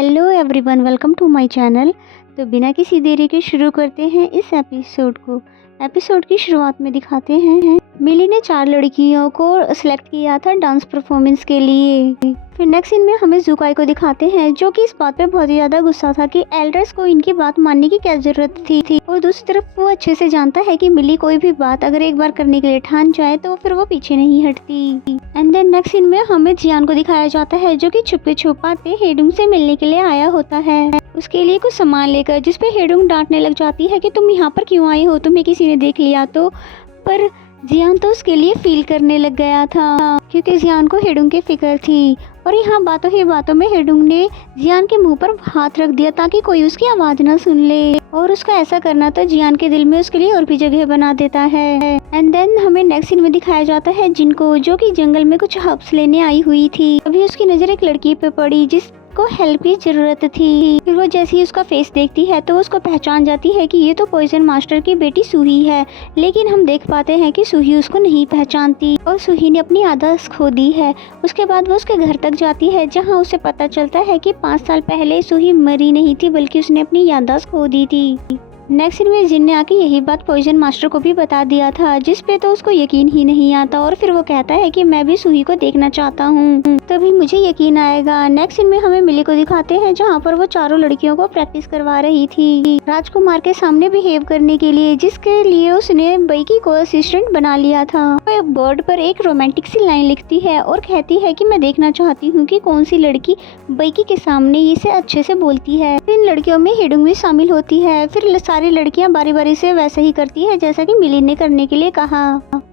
Hello everyone, welcome to my channel. तो बिना किसी देरी के शुरू करते हैं इस एपिसोड को। एपिसोड की शुरुआत में दिखाते हैं मिली ने 4 लड़कियों को सिलेक्ट किया था डांस परफॉर्मेंस के लिए। फिर नेक्स्ट सीन में हमें जुकाई को दिखाते हैं जो कि इस बात पे बहुत ही ज्यादा गुस्सा था कि एल्डर्स को इनकी बात मानने की क्या जरूरत थी। और दूसरी तरफ वो अच्छे से जानता है कि मिली कोई भी बात अगर एक बार करने के लिए ठान जाए तो फिर वो पीछे नहीं हटती। एंड देन नेक्स्ट सीन में हमें जियान को दिखाया जाता है जो कि छुपके छुपाते हेडुंग से मिलने के लिए आया होता है, उसके लिए कुछ सामान लेकर, जिसपे हेडुंग डांटने लग जाती है कि तुम यहाँ पर क्यों आई हो, तुम्हें किसी ने देख लिया तो। पर जियान तो उसके लिए फील करने लग गया था क्योंकि जियान को हेडुंग की फिक्र थी। और यहाँ बातों ही बातों में हेडुंग ने जियान के मुंह पर हाथ रख दिया ताकि कोई उसकी आवाज ना सुन ले। और उसका ऐसा करना तो जियान के दिल में उसके लिए और भी जगह बना देता है। एंड देन हमें नेक्स्ट सीन में दिखाया जाता है जिनको, जो कि जंगल में कुछ हर्ब्स लेने आई हुई थी। अभी उसकी नजर एक लड़की पे पड़ी जिसको हेल्प की जरूरत थी। फिर वो जैसे ही उसका फेस देखती है तो उसको पहचान जाती है कि ये तो पॉइजन मास्टर की बेटी सूही है। लेकिन हम देख पाते हैं कि सूही उसको नहीं पहचानती और सूही ने अपनी याददाश्त खो दी है। उसके बाद वो उसके घर तक जाती है जहां उसे पता चलता है कि 5 साल पहले सूही मरी नहीं थी बल्कि उसने अपनी याददाश्त खो दी थी। नेक्स्ट सीन में जिन ने आके यही बात पॉइजन मास्टर को भी बता दिया था, जिस पे तो उसको यकीन ही नहीं आता। और फिर वो कहता है कि मैं भी सूही को देखना चाहता हूँ, तभी मुझे यकीन आएगा। नेक्स्ट सीन में हमें मिली को दिखाते हैं जहाँ पर वो चारों लड़कियों को प्रैक्टिस करवा रही थी राजकुमार के सामने बिहेव करने के लिए, जिसके लिए उसने बैकी को असिस्टेंट बना लिया था। वो बोर्ड पर एक रोमांटिक सी लाइन लिखती है और कहती है कि मैं देखना चाहती हूँ कि कौन सी लड़की बैकी के सामने इसे अच्छे से बोलती है। इन लड़कियों में हेडुंग भी शामिल होती है। फिर सारी लड़कियां बारी बारी से वैसे ही करती है जैसा कि मिली ने करने के लिए कहा।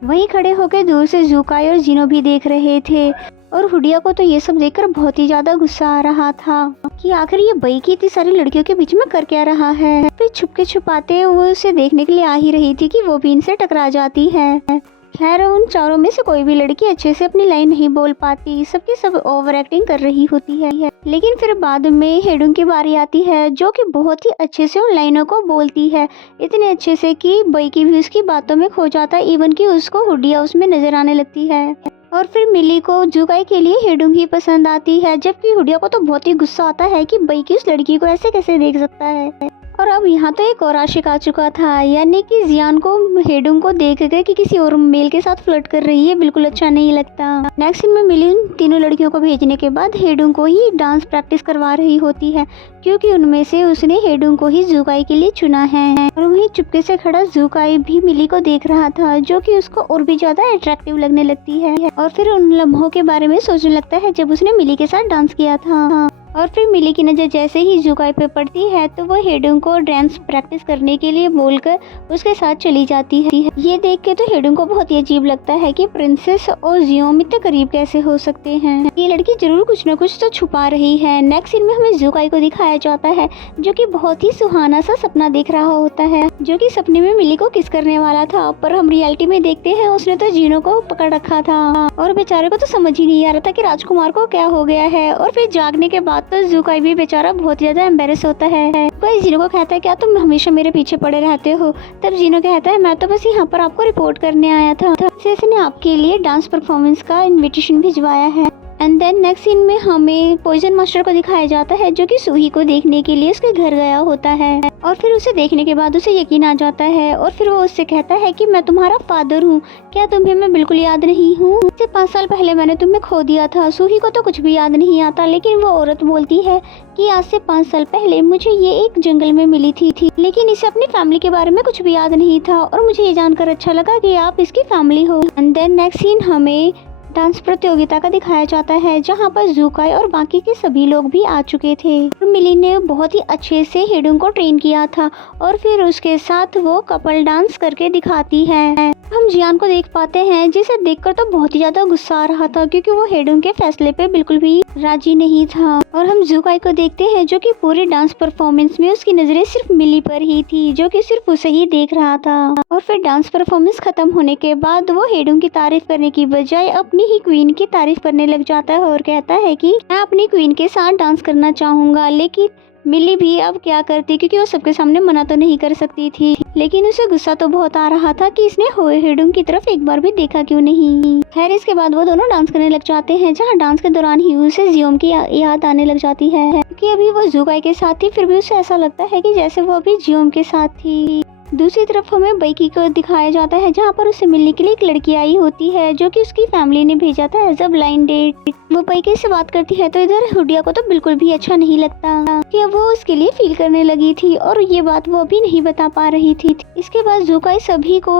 वहीं खड़े होकर दूर से जुकाई और जिनो भी देख रहे थे और हुडिया को तो ये सब देखकर बहुत ही ज्यादा गुस्सा आ रहा था कि आखिर ये बैकी इतनी सारी लड़कियों के बीच में कर क्या रहा है। फिर छुपके छुपाते वो उसे देखने के लिए आ ही रही थी कि वो भी इनसे टकरा जाती है। खैर उन चारों में से कोई भी लड़की अच्छे से अपनी लाइन नहीं बोल पाती, सबकी सब ओवर एक्टिंग कर रही होती है। लेकिन फिर बाद में हेडुंग की बारी आती है जो कि बहुत ही अच्छे से उन लाइनों को बोलती है, इतने अच्छे से कि बैकी भी उसकी बातों में खो जाता है, इवन कि उसको हुडिया उसमें नजर आने लगती है। और फिर मिली को जुकाई के लिए हेडुंग ही पसंद आती है, जबकि हुडिया को तो बहुत ही गुस्सा आता है कि बैकी उस लड़की को ऐसे कैसे देख सकता है। और अब यहाँ तो एक और आशिक आ चुका था, यानी कि जियान को हेडुंग को देख कर कि किसी और मेल के साथ फ्लर्ट कर रही है बिल्कुल अच्छा नहीं लगता। नेक्स्ट सीन में मिली उन तीनों लड़कियों को भेजने के बाद हेडुंग को ही डांस प्रैक्टिस करवा रही होती है क्योंकि उनमें से उसने हेडुंग को ही जुकाई के लिए चुना है। और वहीं चुपके से खड़ा जुकाई भी मिली को देख रहा था जो कि उसको और भी ज्यादा अट्रैक्टिव लगने लगती है। और फिर उन लम्हों के बारे में सोचने लगता है जब उसने मिली के साथ डांस किया था। और फिर मिली की नजर जैसे ही जुकाई पे पड़ती है तो वो हेडुंग को डांस प्रैक्टिस करने के लिए बोलकर उसके साथ चली जाती है। ये देख के तो हेडुंग को बहुत ही अजीब लगता है कि प्रिंसेस और जियोम इतने करीब कैसे हो सकते हैं, ये लड़की जरूर कुछ न कुछ तो छुपा रही है। नेक्स्ट सीन में हमें जुकाई को दिखाया जाता है जो कि बहुत ही सुहाना सा सपना देख रहा होता है, जो कि सपने में मिली को किस करने वाला था, पर हम रियलिटी में देखते हैं उसने तो जिनो को पकड़ रखा था। और बेचारे को तो समझ ही नहीं आ रहा था कि राजकुमार को क्या हो गया है। और फिर जागने के बाद तो जुकाई भी बेचारा बहुत ज्यादा एम्बेरस होता है। कोई जिनो को कहता है क्या तुम हमेशा मेरे पीछे पड़े रहते हो, तब जिनो कहता है मैं तो बस यहाँ पर आपको रिपोर्ट करने आया था, इसने आपके लिए डांस परफॉर्मेंस का इनविटेशन भिजवाया है। एंड देन नेक्स्ट सीन में हमें पॉइजन मास्टर को दिखाया जाता है जो कि सूही को देखने के लिए उसके घर गया होता है। और फिर उसे देखने के बाद उसे यकीन आ जाता है और फिर वो उससे कहता है कि मैं तुम्हारा फादर हूँ, क्या तुम्हें मैं बिल्कुल याद नहीं हूँ? 5 साल पहले मैंने तुम्हें खो दिया था। सूही को तो कुछ भी याद नहीं आता, लेकिन वो औरत बोलती है कि आज से 5 साल पहले मुझे ये एक जंगल में मिली थी, लेकिन इसे अपनी फैमिली के बारे में कुछ भी याद नहीं था और मुझे ये जानकर अच्छा लगा कि आप इसकी फैमिली हो। एंड देन नेक्स्ट सीन हमें डांस प्रतियोगिता का दिखाया जाता है जहां पर जुकाई और बाकी के सभी लोग भी आ चुके थे। मिली ने बहुत ही अच्छे से हेडुंग को ट्रेन किया था और फिर उसके साथ वो कपल डांस करके दिखाती है। हम जियान को देख पाते हैं जिसे देखकर तो बहुत ही ज्यादा गुस्सा आ रहा था क्योंकि वो हेडुंग के फैसले पे बिल्कुल भी राजी नहीं था। और हम जुकाई को देखते हैं जो कि पूरी डांस परफॉर्मेंस में उसकी नजरें सिर्फ मिली पर ही थी, जो कि सिर्फ उसे ही देख रहा था। और फिर डांस परफॉर्मेंस खत्म होने के बाद वो हेडुंग की तारीफ करने की बजाय अपनी ही क्वीन की तारीफ करने लग जाता है और कहता है कि मैं अपनी क्वीन के साथ डांस करना चाहूंगा, लेकिन मिली भी अब क्या करती, क्योंकि वो सबके सामने मना तो नहीं कर सकती थी, लेकिन उसे गुस्सा तो बहुत आ रहा था कि इसने हेडुंग की तरफ एक बार भी देखा क्यों नहीं। खैर इसके बाद वो दोनों डांस करने लग जाते हैं, जहाँ डांस के दौरान ही उसे जियोम की याद आने लग जाती है कि अभी वो जुकाई के साथ थी, फिर भी उसे ऐसा लगता है कि जैसे वो अभी जियोम के साथ थी। दूसरी तरफ हमें बैकी को दिखाया जाता है, जहाँ पर उसे मिलने के लिए एक लड़की आई होती है जो कि उसकी फैमिली ने भेजा था एज अ ब्लाइंड डेट। वो बैकी से बात करती है तो इधर हुडिया को तो बिल्कुल भी अच्छा नहीं लगता कि वो उसके लिए फील करने लगी थी और ये बात वो अभी नहीं बता पा रही थी। इसके बाद जुकाई सभी को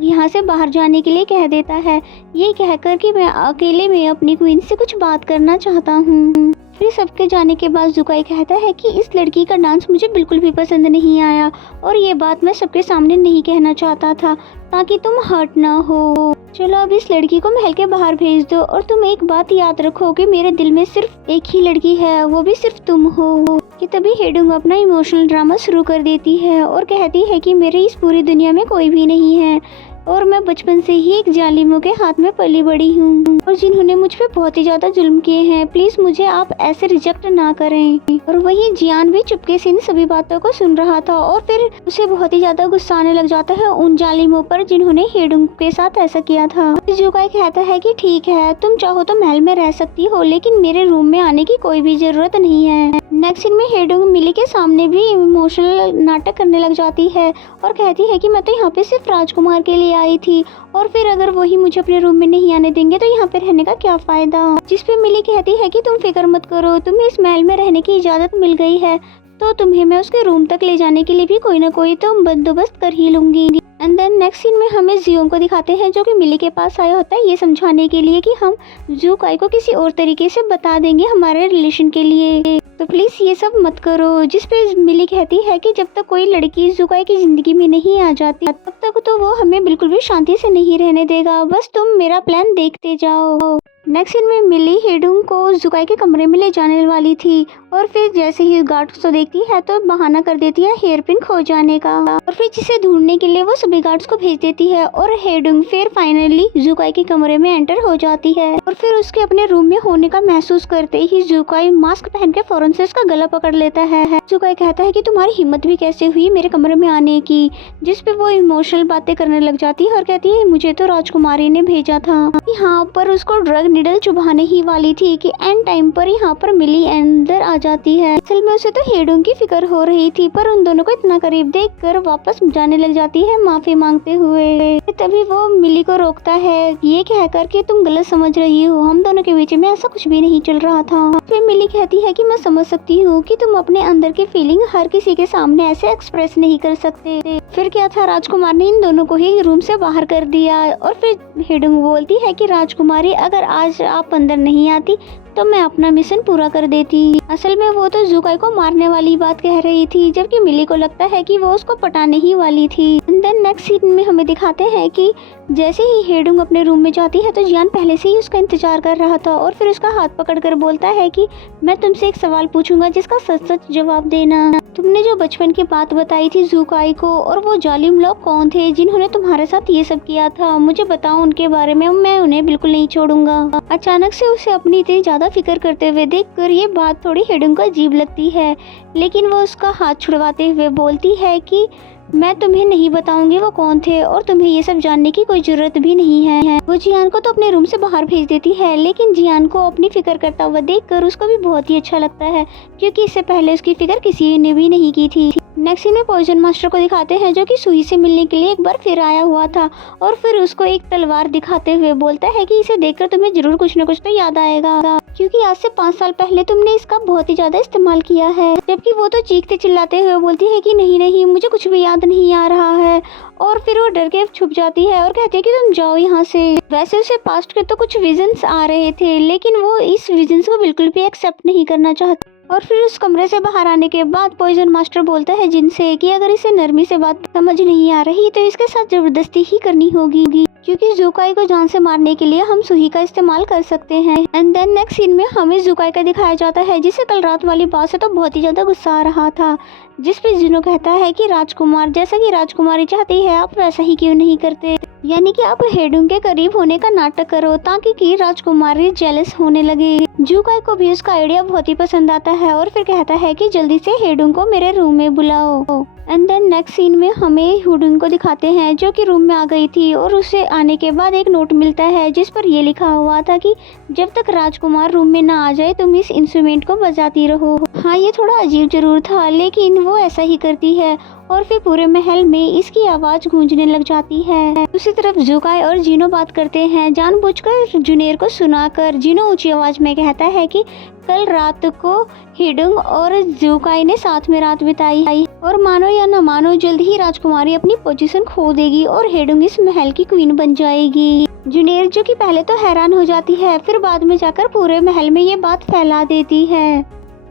यहाँ से बाहर जाने के लिए कह देता है, ये कहकर कि मैं अकेले में अपनी क्वीन से कुछ बात करना चाहता हूँ। फिर सबके जाने के बाद जुकाई कहता है कि इस लड़की का डांस मुझे बिल्कुल भी पसंद नहीं आया और ये बात मैं सबके सामने नहीं कहना चाहता था ताकि तुम हर्ट ना हो। चलो अब इस लड़की को महल के बाहर भेज दो और तुम एक बात याद रखो कि मेरे दिल में सिर्फ एक ही लड़की है, वो भी सिर्फ तुम हो। कि तभी हेडुंग अपना इमोशनल ड्रामा शुरू कर देती है और कहती है कि मेरी इस पूरी दुनिया में कोई भी नहीं है और मैं बचपन से ही एक जालिमों के हाथ में पली बड़ी हूँ और जिन्होंने मुझ पे बहुत ही ज्यादा जुल्म किए हैं, प्लीज मुझे आप ऐसे रिजेक्ट ना करें। और वही जियान भी चुपके से इन सभी बातों को सुन रहा था और फिर उसे बहुत ही ज्यादा गुस्सा आने लग जाता है उन जालिमों पर जिन्होंने हेडुंग के साथ ऐसा किया था। जुकाई कहता है कि ठीक है, तुम चाहो तो महल में रह सकती हो, लेकिन मेरे रूम में आने की कोई भी जरूरत नहीं है। नेक्स्ट सीन में हेडुंग मिली के सामने भी इमोशनल नाटक करने लग जाती है और कहती है कि मैं तो यहाँ पे सिर्फ राजकुमार के लिए आई थी और फिर अगर वही मुझे अपने रूम में नहीं आने देंगे तो यहाँ पे रहने का क्या फायदा। जिस पे मिली कहती है कि तुम फिक्र मत करो, तुम्हें इस महल में रहने की इजाजत मिल गई है तो तुम्हें मैं उसके रूम तक ले जाने के लिए भी कोई ना कोई तो बंदोबस्त कर ही लूंगी। एंड देन नेक्स्ट सीन में हमें जियोम को दिखाते हैं जो कि मिली के पास आया होता है ये समझाने के लिए कि हम जुकाई को किसी और तरीके से बता देंगे हमारे रिलेशन के लिए, तो प्लीज ये सब मत करो। जिस पे मिली कहती है कि जब तक कोई लड़की जुकाई की जिंदगी में नहीं आ जाती तब तक तो वो हमें बिल्कुल भी शांति से नहीं रहने देगा, बस तुम मेरा प्लान देखते जाओ। नेक्स्ट सीन में मिली हेडुंग को जुकाई के कमरे में ले जाने वाली थी और फिर जैसे ही गार्ड्स को देखती है तो बहाना कर देती है हेयर पिन खो जाने का और फिर जिसे ढूंढने के लिए वो सभी गार्ड्स को भेज देती है और हेडुंग फिर फाइनली जुकाई के कमरे में एंटर हो जाती है और फिर उसके अपने रूम में होने का महसूस करते ही जुकाई मास्क पहन के फौरन से उसका गला पकड़ लेता है। जुकाई कहता है कि तुम्हारी हिम्मत भी कैसे हुई मेरे कमरे में आने की, जिस पे वो इमोशनल बातें करने लग जाती है और कहती है मुझे तो राजकुमारी ने भेजा था। यहाँ पर उसको ड्रग निडल चुभाने ही वाली थी कि एंड टाइम पर यहाँ पर मिली अंदर आ जाती है। असल में उसे तो हेडुंग की फिक्र हो रही थी पर उन दोनों को इतना करीब देखकर वापस जाने लग जाती है माफी मांगते हुए। तभी वो मिली को रोकता है ये कहकर कि तुम गलत समझ रही हो, हम दोनों के बीच में ऐसा कुछ भी नहीं चल रहा था। फिर मिली कहती है कि मैं समझ सकती हूँ कि तुम अपने अंदर की फीलिंग हर किसी के सामने ऐसे एक्सप्रेस नहीं कर सकते। फिर क्या था, राजकुमार ने इन दोनों को ही रूम से बाहर कर दिया और फिर हेडुंग बोलती है कि राजकुमारी अगर आज आप अंदर नहीं आती तो मैं अपना मिशन पूरा कर देती। असल में वो तो जुकाई को मारने वाली बात कह रही थी, जबकि मिली को लगता है कि वो उसको पटाने ही वाली थी। देन नेक्स्ट सीन में हमें दिखाते हैं कि जैसे ही हेडुंग अपने रूम में जाती है तो जियान पहले से ही उसका इंतजार कर रहा था और फिर उसका हाथ पकड़कर बोलता है कि मैं तुमसे एक सवाल पूछूंगा जिसका सच सच जवाब देना। तुमने जो बचपन की बात बताई थी जुकाई को और वो जालिम लोग कौन थे जिन्होंने तुम्हारे साथ ये सब किया था, मुझे बताओ उनके बारे में, मैं उन्हें बिल्कुल नहीं छोड़ूंगा। अचानक से उसे अपनी इतनी ज्यादा फिक्र करते हुए देखकर ये बात थोड़ी हेडुंग को अजीब लगती है, लेकिन वो उसका हाथ छुड़वाते हुए बोलती है कि मैं तुम्हें नहीं बताऊंगी वो कौन थे और तुम्हें ये सब जानने की कोई जरूरत भी नहीं है। वो जियान को तो अपने रूम से बाहर भेज देती है, लेकिन जियान को अपनी फिक्र करता हुआ देखकर उसको भी बहुत ही अच्छा लगता है क्योंकि इससे पहले उसकी फिक्र किसी ने भी नहीं की थी। नेक्स्ट सीन में पॉइजन मास्टर को दिखाते हैं जो कि सुई से मिलने के लिए एक बार फिर आया हुआ था और फिर उसको एक तलवार दिखाते हुए बोलता है कि इसे देखकर तुम्हें जरूर कुछ न कुछ तो याद आएगा क्योंकि आज से 5 साल पहले तुमने इसका बहुत ही ज्यादा इस्तेमाल किया है। जबकि वो तो चीखते चिल्लाते हुए बोलती है कि नहीं नहीं मुझे कुछ भी याद नहीं आ रहा है और फिर वो डर के छुप जाती है और कहती है कि तुम जाओ यहाँ से। वैसे उसे पास्ट के तो कुछ विजन्स आ रहे थे लेकिन वो इस विजन्स को बिल्कुल भी एक्सेप्ट नहीं करना चाहती। और फिर उस कमरे से बाहर आने के बाद पॉइजन मास्टर बोलता है जिनसे कि अगर इसे नरमी से बात समझ नहीं आ रही तो इसके साथ जबरदस्ती ही करनी होगी क्योंकि जुकाई को जान से मारने के लिए हम सुई का इस्तेमाल कर सकते हैं। एंड देन नेक्स्ट सीन में हमें जुकाई का दिखाया जाता है जिसे कल रात वाली बात से तो बहुत ही ज्यादा गुस्सा आ रहा था, जिस पे जिनो कहता है कि राजकुमार जैसा कि राजकुमारी चाहती है आप वैसा ही क्यों नहीं करते। यानी कि अब हेडुंग के करीब होने का नाटक करो ताकि कि राजकुमारी जेलस होने लगे। जुकाई को भी उसका आइडिया बहुत ही पसंद आता है और फिर कहता है कि जल्दी से हेडुंग को मेरे रूम में बुलाओ। एंड देन नेक्स्ट सीन में हमें हेडुंग को दिखाते हैं जो कि रूम में आ गई थी और उसे आने के बाद एक नोट मिलता है जिस पर ये लिखा हुआ था कि जब तक राजकुमार रूम में ना आ जाए तुम इस इंस्ट्रूमेंट को बजाती रहो। हाँ, ये थोड़ा अजीब जरूर था लेकिन वो ऐसा ही करती है और फिर पूरे महल में इसकी आवाज गूंजने लग जाती है। दूसरी तरफ जुकाई और जीनो बात करते हैं जानबूझकर जुनेर को सुनाकर। जीनो ऊंची आवाज में कहता है कि कल रात को हेडुंग और जुकाई ने साथ में रात बिताई और मानो या न मानो जल्द ही राजकुमारी अपनी पोजीशन खो देगी और हेडुंग इस महल की क्वीन बन जाएगी। जुनेर जो कि पहले तो हैरान हो जाती है फिर बाद में जाकर पूरे महल में ये बात फैला देती है,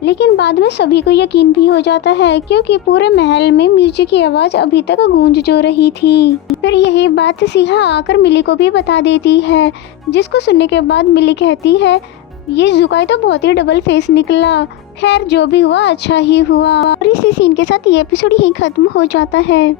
लेकिन बाद में सभी को यकीन भी हो जाता है क्योंकि पूरे महल में म्यूजिक की आवाज अभी तक गूंज जो रही थी। फिर यही बात सिहा आकर मिली को भी बता देती है जिसको सुनने के बाद मिली कहती है ये जुकाई तो बहुत ही डबल फेस निकला। खैर जो भी हुआ अच्छा ही हुआ। और इसी सीन के साथ ये एपिसोड यहीं खत्म हो जाता है।